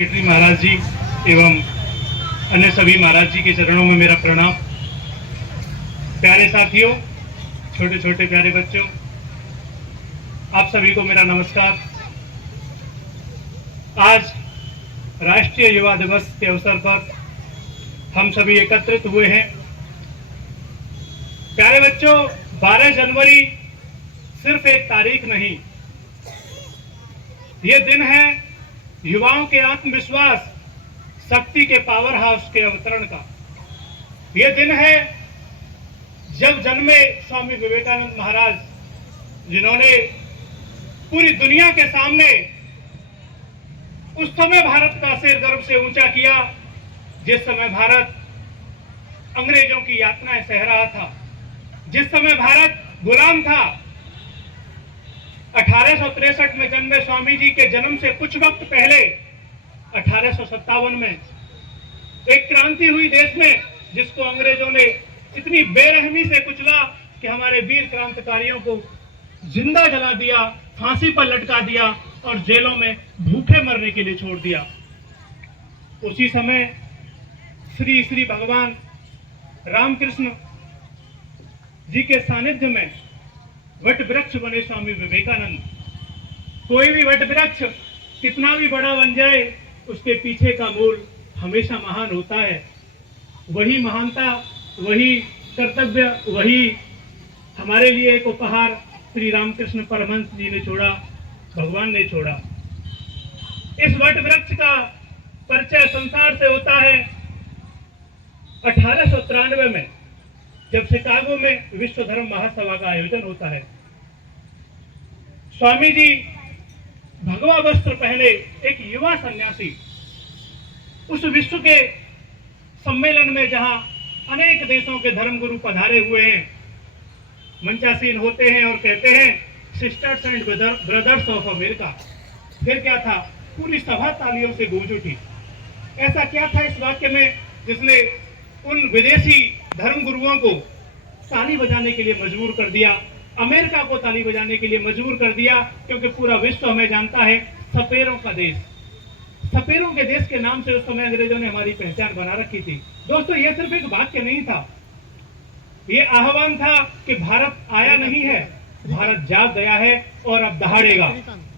Secretary महाराज जी एवं अन्य सभी महाराज जी के चरणों में मेरा प्रणाम। प्यारे साथियों, छोटे छोटे प्यारे बच्चों, आप सभी को मेरा नमस्कार। आज राष्ट्रीय युवा दिवस के अवसर पर हम सभी एकत्रित हुए हैं। प्यारे बच्चों, 12 जनवरी सिर्फ एक तारीख नहीं, ये दिन है युवाओं के आत्मविश्वास, शक्ति के पावर हाउस के अवतरण का। यह दिन है जब जन्मे स्वामी विवेकानंद महाराज, जिन्होंने पूरी दुनिया के सामने उस समय भारत का सिर गर्व से ऊंचा किया जिस समय भारत अंग्रेजों की यातनाएं सह रहा था, जिस समय भारत गुलाम था। 1863 में जन्मे स्वामी जी के जन्म से कुछ वक्त पहले 1857 में एक क्रांति हुई देश में, जिसको अंग्रेजों ने इतनी बेरहमी से कुचला कि हमारे वीर क्रांतिकारियों को जिंदा जला दिया, फांसी पर लटका दिया और जेलों में भूखे मरने के लिए छोड़ दिया। उसी समय श्री श्री भगवान रामकृष्ण जी के सानिध्य में वट वृक्ष बने स्वामी विवेकानंद। कोई भी वट वृक्ष कितना भी बड़ा बन जाए, उसके पीछे का मूल हमेशा महान होता है। वही महानता, वही कर्तव्य, वही हमारे लिए एक उपहार श्री रामकृष्ण परमहंस जी ने छोड़ा, भगवान ने छोड़ा। इस वट वृक्ष का परिचय संसार से होता है 1893 में, जब शिकागो में विश्व धर्म महासभा का आयोजन होता है। स्वामी जी भगवा वस्त्र पहने एक युवा सन्यासी उस विश्व के सम्मेलन में, जहां अनेक देशों के धर्मगुरु पधारे हुए हैं, मंचासीन होते हैं और कहते हैं sisters and brothers of America. फिर क्या था, पूरी सभा तालियों से गूंज उठी। ऐसा क्या था इस वाक्य में जिसने उन विदेशी धर्मगुरुओं को ताली बजाने के लिए मजबूर कर दिया, अमेरिका को ताली बजाने के लिए मजबूर कर दिया? क्योंकि पूरा विश्व हमें जानता है सपेरों का देश। सपेरों के देश के नाम से उस समय अंग्रेजों ने हमारी पहचान बना रखी थी। दोस्तों, यह सिर्फ एक वाक्य नहीं था, यह आह्वान था कि भारत आया नहीं है, भारत जाग गया है और अब दहाड़ेगा।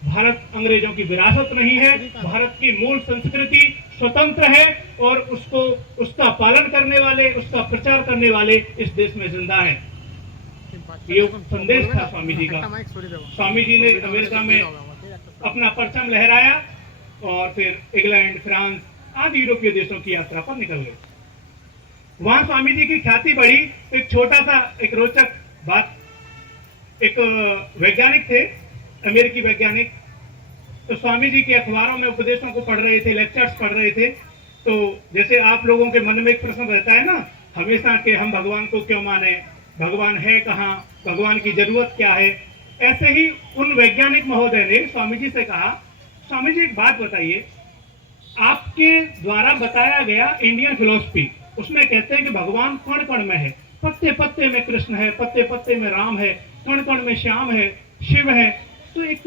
भारत अंग्रेजों की विरासत नहीं है, भारत की मूल संस्कृति स्वतंत्र है और उसको, उसका पालन करने वाले, उसका प्रचार करने वाले इस देश में जिंदा हैं। ये संदेश था स्वामी जी का। स्वामी जी ने अमेरिका में अपना परचम लहराया और फिर इंग्लैंड, फ्रांस आदि यूरोपीय देशों की यात्रा पर निकल गए। वहां स्वामी जी की ख्याति बढ़ी। एक छोटा सा एक रोचक बात, एक वैज्ञानिक थे, अमेरिकी वैज्ञानिक, तो स्वामी जी के अखबारों में उपदेशों को पढ़ रहे थे, लेक्चर्स पढ़ रहे थे। तो जैसे आप लोगों के मन में एक प्रश्न रहता है ना हमेशा कि हम भगवान को क्यों माने, भगवान है कहाँ, भगवान की जरूरत क्या है, ऐसे ही उन वैज्ञानिक महोदय ने स्वामी जी से कहा, स्वामी जी एक बात बताइए, आपके द्वारा बताया गया इंडियन फिलोसफी, उसमें कहते हैं कि भगवान कण कण में है, पत्ते पत्ते में कृष्ण है, पत्ते पत्ते में राम है, कण कण में श्याम है, शिव है। तो एक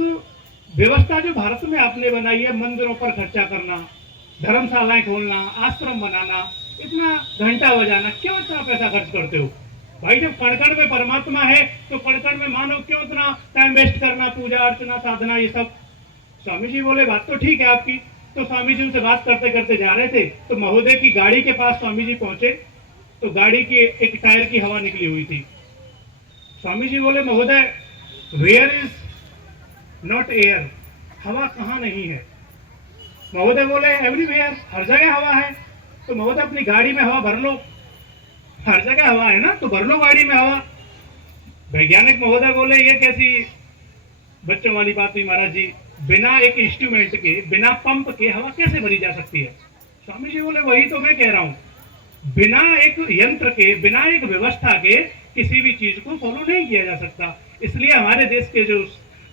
व्यवस्था जो भारत में आपने बनाई है, मंदिरों पर खर्चा करना, धर्मशालाएं खोलना, आश्रम बनाना, इतना घंटा बजाना, क्यों इतना पैसा खर्च करते हो भाई? जब कण-कण में परमात्मा है तो कण-कण में मानो क्यों इतना टाइम वेस्ट करना, पूजा अर्चना साधना ये सब। स्वामी जी बोले बात तो ठीक है आपकी। तो स्वामी जी उनसे बात करते करते जा रहे थे तो महोदय की गाड़ी के पास स्वामी जी पहुंचे तो गाड़ी की एक टायर की हवा निकली हुई थी। स्वामी जी बोले, महोदय वेयर इज नॉट एयर, हवा कहाँ नहीं है? महोदय बोले, एवरीवेयर, हर जगह हवा है। तो महोदय अपनी गाड़ी में हवा भर लो, हर जगह हवा है ना, तो भर लो गाड़ी में हवा। वैज्ञानिक महोदय बोले, ये कैसी बच्चों वाली बात हुई महाराज जी, बिना एक इंस्ट्रूमेंट के, बिना पंप के हवा कैसे भरी जा सकती है? स्वामी जी बोले, वही तो मैं कह रहा हूं, बिना एक यंत्र के, बिना एक व्यवस्था के किसी भी चीज को फॉलो नहीं किया जा सकता। इसलिए हमारे देश के जो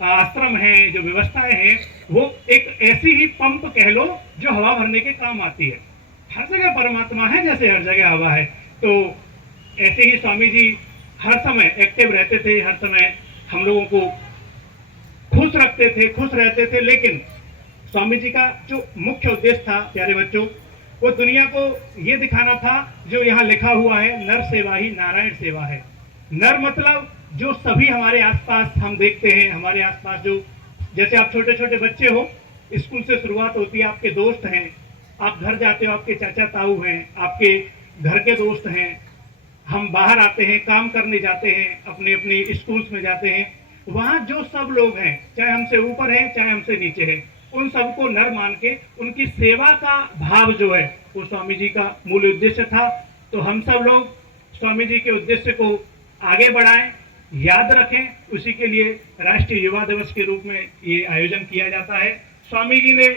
आश्रम हैं, जो व्यवस्थाएं हैं, वो एक ऐसी ही पंप कह लो जो हवा भरने के काम आती है। हर जगह परमात्मा है जैसे हर जगह हवा है। तो ऐसे ही स्वामी जी हर समय एक्टिव रहते थे, हर समय हम लोगों को खुश रखते थे, खुश रहते थे। लेकिन स्वामी जी का जो मुख्य उद्देश्य था प्यारे बच्चों, वो दुनिया को ये दिखाना था जो यहाँ लिखा हुआ है, नर सेवा ही नारायण सेवा है। नर मतलब जो सभी हमारे आसपास हम देखते हैं, हमारे आसपास जो, जैसे आप छोटे छोटे बच्चे हो, स्कूल से शुरुआत होती है, आपके दोस्त हैं, आप घर जाते हो, आपके चाचा ताऊ हैं, आपके घर के दोस्त हैं, हम बाहर आते हैं, काम करने जाते हैं, अपने अपने स्कूल्स में जाते हैं, वहां जो सब लोग हैं, चाहे हमसे ऊपर हैं चाहे हमसे नीचे हैं, उन सबको नर मान के उनकी सेवा का भाव जो है वो स्वामी जी का मूल उद्देश्य था। तो हम सब लोग स्वामी जी के उद्देश्य को आगे बढ़ाएं, याद रखें। उसी के लिए राष्ट्रीय युवा दिवस के रूप में ये आयोजन किया जाता है। स्वामी जी ने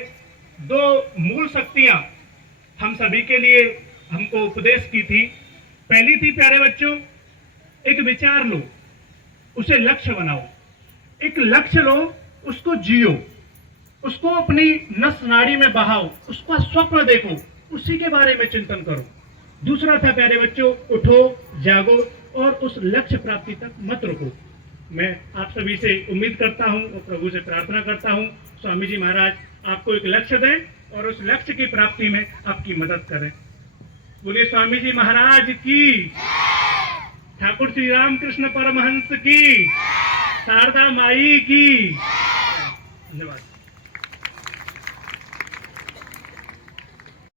दो मूल शक्तियां हम सभी के लिए हमको उपदेश की थी। पहली थी प्यारे बच्चों, एक विचार लो, उसे लक्ष्य बनाओ, एक लक्ष्य लो, उसको जियो, उसको अपनी नस नाड़ी में बहाओ, उसका स्वप्न देखो, उसी के बारे में चिंतन करो। दूसरा था प्यारे बच्चों, उठो, जागो और उस लक्ष्य प्राप्ति तक मत रुको। मैं आप सभी से उम्मीद करता हूं और प्रभु से प्रार्थना करता हूं, स्वामी जी महाराज आपको एक लक्ष्य दें और उस लक्ष्य की प्राप्ति में आपकी मदद करें। बोलिए स्वामी जी महाराज की, ठाकुर श्री रामकृष्ण परमहंस की, शारदा माई की। धन्यवाद।